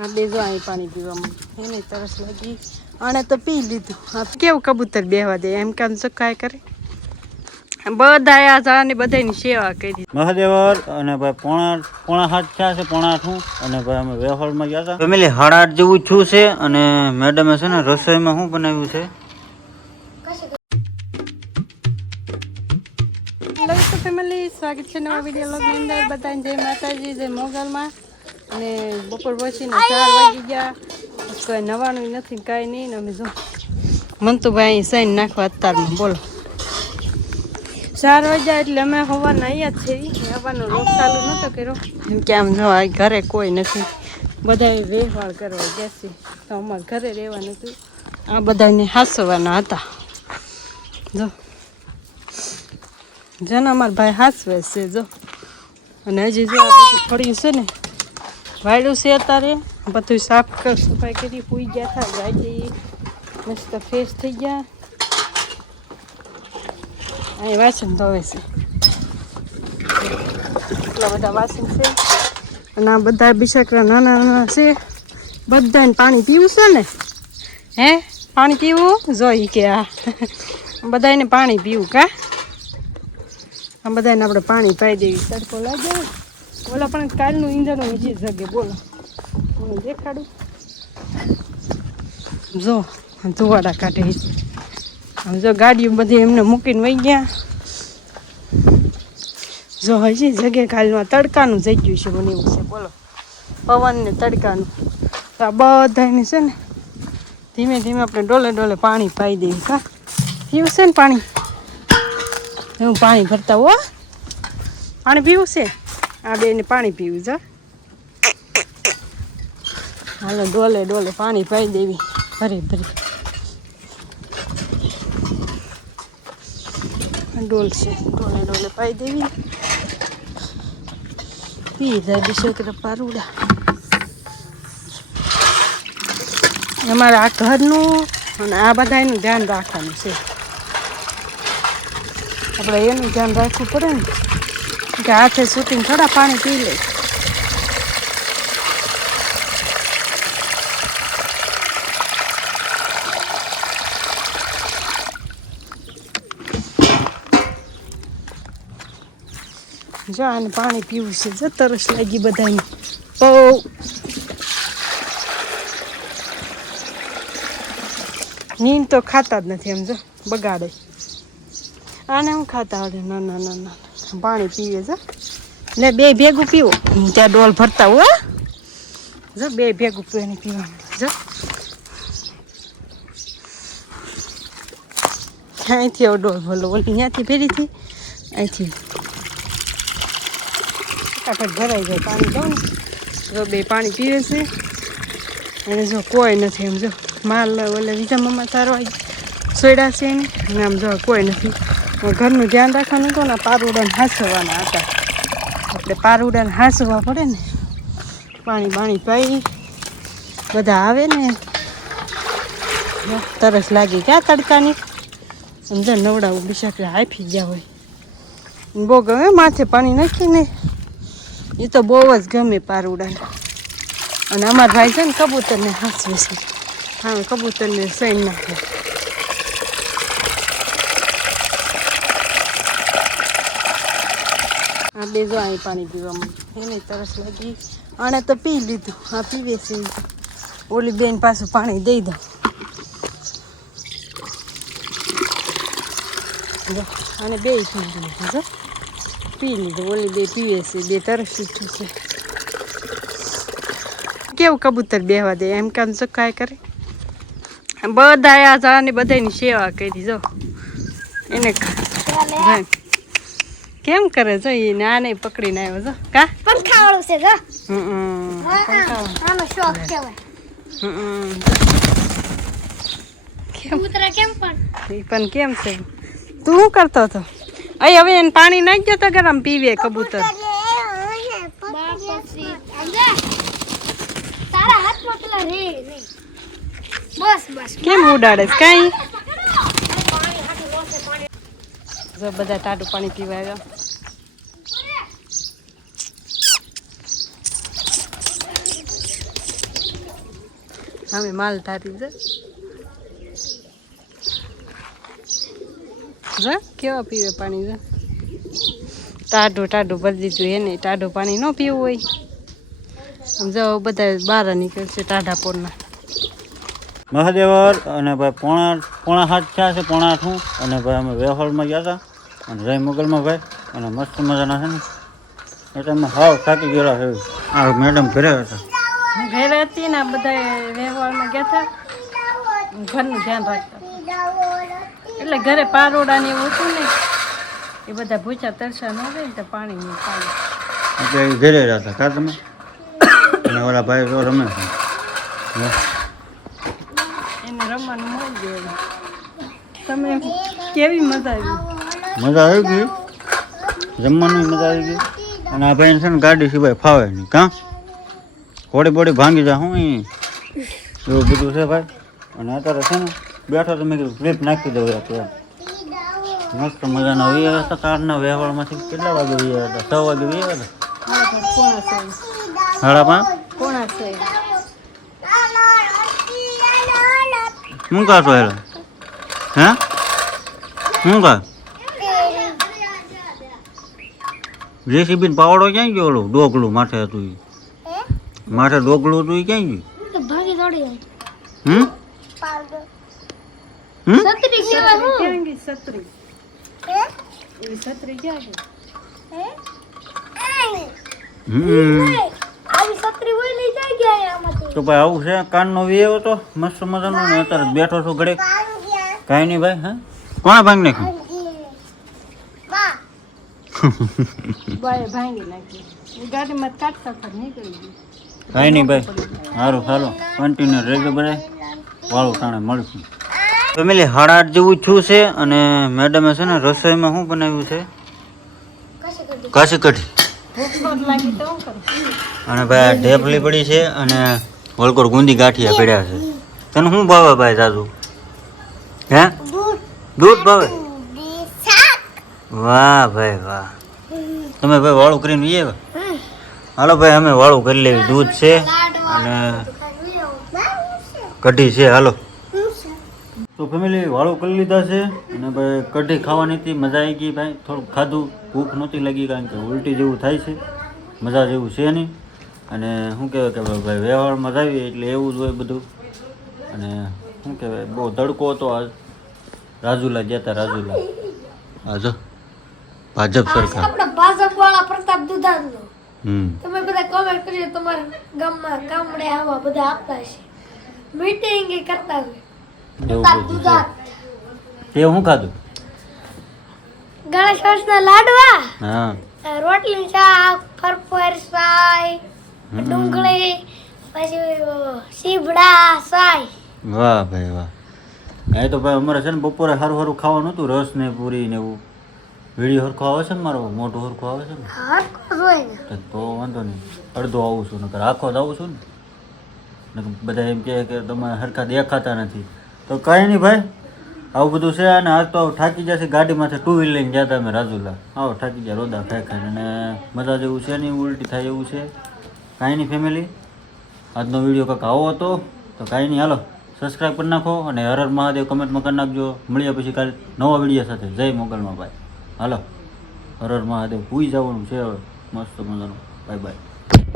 આ બે જો અહીં પાણી પીવા માંડ્યું એને તરસ લાગી અને તો પી લીધું. હા કેવું કબૂતર બેહવા દે એમ કામ શું કાંઈ કરે બધા આ જાને બધાની સેવા કરી. મહાદેવ અને ભાઈ પોણા 7 થયા છે, પોણા 8 અને ભાઈ અમે વેહોલમાં ગયા હતા. ફેમિલી 8:30 જેવું થયું છે અને મેડમે છે ને રસોઈમાં શું બનાવ્યું છે. તો ફેમિલી સ્વાગત છે નવા વિડીયો લોગની અંદર. બધાને જય માતાજી, જય મોગલમાં. અને બપોર પછીને 4 વાગી ગયા, કોઈ નવાનું નથી કાંઈ નહીં ને અમે જો મંતુભાઈ સાઈન નાખવા અત્યારમાં બોલો 4 વાગ્યા એટલે અમે સવારના અહીંયા જ છે. હવાનો રોગ ચાલુ નહોતો કર્યો એમ કે આમ જો આ ઘરે કોઈ નથી, બધા વ્યવહાર કરવા ગયા છે તો અમારે ઘરે રહેવાનું હતું. આ બધાને હાંસવાના હતા જો જેને અમારા ભાઈ હાંસવે છે જો. અને હજી જો આ બધું ફળ્યું છે ને વાયડું છે અત્યારે બધું સાફ સફાઈ કરી સૂઈ ગયા હતા. ગાય મસ્ત ફ્રેશ થઈ ગયા. અહીં વાસણ ધોવે છે, એટલા બધા વાસણ છે. અને આ બધા બિસાકરા નાના નાના છે, બધાને પાણી પીવું છે ને. હે પાણી પીવું જોઈ કે આ બધાને પાણી પીવું કા આ બધાને આપણે પાણી પાઈ દેવી. તડકો લાગ્યો ઓલા પણ કાલનું ઈંધણ હજી જગે બોલો હું દેખાડું જો ધુવાડા કાઢે. આમ જો ગાડીઓ બધી એમને મૂકીને વહી ગયા. જો હજી જગ્યા કાલમાં તડકાનું જગ્યું છે મને એવું છે બોલો, પવન ને તડકાનું. તો આ બધાને છે ને ધીમે ધીમે આપણે ડોલે ડોલે પાણી પાઈ દેવી. કા પીવું છે ને પાણી, હું પાણી ભરતા હો પાણી પીવું છે. આ બેને પાણી પીવું છે. હાલો ડોલે ડોલે પાણી પાઈ દેવી ભરી ભરી. ડોલ છે ડોલે ડોલે પાઈ દેવી. પી જાય બિસકરા પારુડા. અમારે આ ઘરનું અને આ બધાનું ધ્યાન રાખવાનું છે. આપણે એનું ધ્યાન રાખવું પડે ને કે હાથે સૂતીને થોડા પાણી પી લે. જો આને પાણી પીવું છે. જો તરસ લાગી બધાને બહુ. નીંદ તો ખાતા જ નથી એમ જો બગાડે. આને હું ખાતા આવડે ના ના ના ના પાણી પીવે છે. એટલે બે ભેગું પીવો ત્યાં ડોલ ભરતા હો જો બે ભેગું પીને પીવાનું જો. અહીંથી આવો ડોલ ભલો ઓલી ત્યાંથી ફેરીથી અહીંથી ફટાફટ ભરાઈ જાય પાણી દઉં ને. જો બે પાણી પીવે છે અને જો કોઈ નથી એમ જો માલ ઓલે બીજા મમ્મા તારો સોયડા છે એને. અને આમ જો કોઈ નથી. ઘરનું ધ્યાન રાખવાનું હતું ને પારુડાને હાંસવાના હતા. આપણે પારુડાને હાંસવા પડે ને. પાણી બાણી પાઈ બધા આવે ને તરસ લાગી ક્યાં તડકાની સમજા નવડાવું બિસાકરા હાફી ગયા હોય. બહુ ગમે માથે પાણી નાખીને એ તો બહુ જ ગમે પારુડાને. અને અમારા ભાઈ છે ને કબૂતરને હાંસવે છે. હા કબૂતરને સૈન નાખે. આ બે જો અહીં પાણી પીવા માંડ્યું એને તરસ લાગી અને તો પી લીધું. આ પીવે છે. ઓલી બેન પાછું પાણી દઈ દઉં. અને બે પી લીધું જો પી લીધું. ઓલી બે પીવે છે, બે તરસ ઉઠ્યું છે. કેવું કબૂતર બેહવા દે એમ કામ શું કાંઈ કરે બધા આ જાને બધાની સેવા કરી. જો એને કેમ કરે જો એને આને પકડીને આવ્યો જો કા પંખાવાળું છે જો. આનો શોખ કહેવાય. કબૂતરા કેમ પણ કેમ છે તું શું કરતો હતો? અહીં હવે એને પાણી નાખી તો ગરમ પીવે કબૂતર. તારા હાથમાં પેલા રે નહીં. બસ બસ કેમ ઉડાડે કઈ? જો બધા ટાટું પાણી પીવા આવ્યા. અમે માલ તારી જા કેવા પીવે પાણી જા ટાઢું ટાઢું ભરી દીધું એને ટાઢું પાણી ન પીવું હોય આમ જાઓ બધા બહાર નીકળશે ટાઢા પોરના મહાદેવર અને ભાઈ પોણા 7 થયા છે, પોણા 8 અને ભાઈ અમે વેહોલમાં ગયા હતા અને જય મોગલમાં ભાઈ અને મસ્ત મજાના છે ને એટલે અમે હાવ થાકી ગયેલા છે. આ મેડમ ઘરે હતા, હું ઘરે હતી ને બધા વ્યવહારમાં ગયા હતા, ઘરનું ધ્યાન રાખતા એટલે ઘરે પારોડા ને એવું હતું ને એ બધા ભૂચા તરસા ન રહે ને તો પાણી નહીં પાણી એટલે એ ઘરે હતા કા તમે અને ઓલા ભાઈ તો રમે છે એને રમવાનું મળી ગયું. તમે કેવી મજા આવી? મજા આવી ગઈ, જમવાની મજા આવી ગઈ અને આ ભાઈ છે ને ગાડી સિવાય ફાવે નહીં કાં હોડી બોડી ભાંગી જાય હું એવું બધું છે ભાઈ. અને અત્યારે છે ને બેઠો તો મેં કીધું ક્લિપ નાખી દઉં અત્યારે મસ્ત મજાના વીયા હતા કારના વ્યવહારમાંથી કેટલા વાગે વીયા હતા? 6 વાગે વીયા હતા, 5:30 કોણા છે શું કાતો હેલો હે શું કા જેસીબી પાવડો ક્યાં ગયો? ઓલું ડોગલું માથે હતું ઈ માથે ડોગલું હતું ઈ ક્યાં ગયું? ભાગી દોડી જાય. હમ હમ છત્રી કેવાય હું? ક્યાં ગઈ છત્રી? એવી છત્રી ક્યાં ગઈ? હમ આવી છત્રી હોય લઈ જાય ગયા આમાંથી. તો ભાઈ આવું છે કાનનો વીયો હતો મસ્ત મજાનો ને અત્યારે બેઠો છું ઘડે કાંઈ નહીં ભાઈ. હા કોણે ભાંગ નાખ્યું? બાએ ભાંગી નાખી એ ગાડીમાં કાઢતા ફર નીકળી ગઈ. કાંઈ નહીં ભાઈ, સારું ચાલો કન્ટિન્યુ રહેજો બધા, વાળું ટાણે મળશું. ફેમિલી 8:30 જેવું થયું છે અને મેડમે છે ને રસોઈમાં શું બનાવ્યું છે? કાશી કઢી. ભૂખ ન લાગી તો શું કરું? અને ભાઈ આ ઢેફલી પડી છે અને વલકોર ગુંદી ગાંઠિયા પડ્યા છે. તને શું ભાવે ભાઈ જાજુ? હે દૂધ ભાવે? વાહ ભાઈ વાહ, તમે ભાઈ વાળું કરીને વીએ? હાલો ભાઈ અમે વાળું કરી લેવી, દૂધ છે અને કઢી છે. હાલો તો ફેમિલી વાળું કરી લીધા છે અને ભાઈ કઢી ખાવાની હતી, મજા આવી ગઈ ભાઈ. થોડુંક ખાધું, ભૂખ નહોતી લાગી કારણ કે ઉલટી જેવું થાય છે, મજા જેવું છે નહીં. અને શું કહેવાય કે ભાઈ વ્યવહારમાં આવી એટલે એવું જ હોય બધું. અને શું કહેવાય બહુ તડકો હતો આજ. રાજુલા ગયા હતા, રાજુલા હા જો ભાજપ સરકાર. આપણા ભાજપ વાળા પ્રતાપ દુધાતનો હમ તમે બધા કોમેન્ટ કરજો, તમારા ગામમાં ગામડે આવા બધા આપતા છે, મીટિંગ કરતા હોય. એવું પ્રતાપ બધું છે. દુધાત તે શું ખાધું? ગણેશ વર્ષના લાડવા, હા રોટલી શાક, ફરફર સાય, ડુંગળી, પછી સીભડા સાય. વાહ ભાઈ વાહ. એ તો ભાઈ અમારે છે ને બપોરે સારું સારું ખાવાનું હતું, રસ ને પૂરી ને એવું. વિડીયો હરખો આવે છે ને મારો, મોટો હરખો આવે છે ને હરખો જોઈ ને તો વાંધો નહીં, અડધો આવું છું નકર આખો જ આવું છું ને. બધા એમ કહે કે તમે હરખા દેખાતા નથી, તો કાંઈ નહીં ભાઈ આવું બધું છે. અને આજ તો થાકી જશે, ગાડીમાંથી 2 વ્હીલ લઈને ગયા હતા અમે રાજુલા. આવો થાકી ગયા રોદા ખાઈ ખાઈને, અને મજા જેવું છે નહીં, ઉલટી થાય એવું છે. કાંઈ નહીં ફેમિલી, આજનો વિડીયો કંઈક આવો હતો તો કાંઈ નહીં. હાલો સબસ્ક્રાઈબ કરી નાખો અને હર હર મહાદેવ કમેન્ટમાં કરી નાખજો. મળીએ પછી કાલે નવા વિડીયો સાથે. જય મોગલમાં ભાઈ. હાલો હર હર મહાદેવ, ભૂઈ જવાનું છે હવે મસ્ત મજાનું. Bye bye.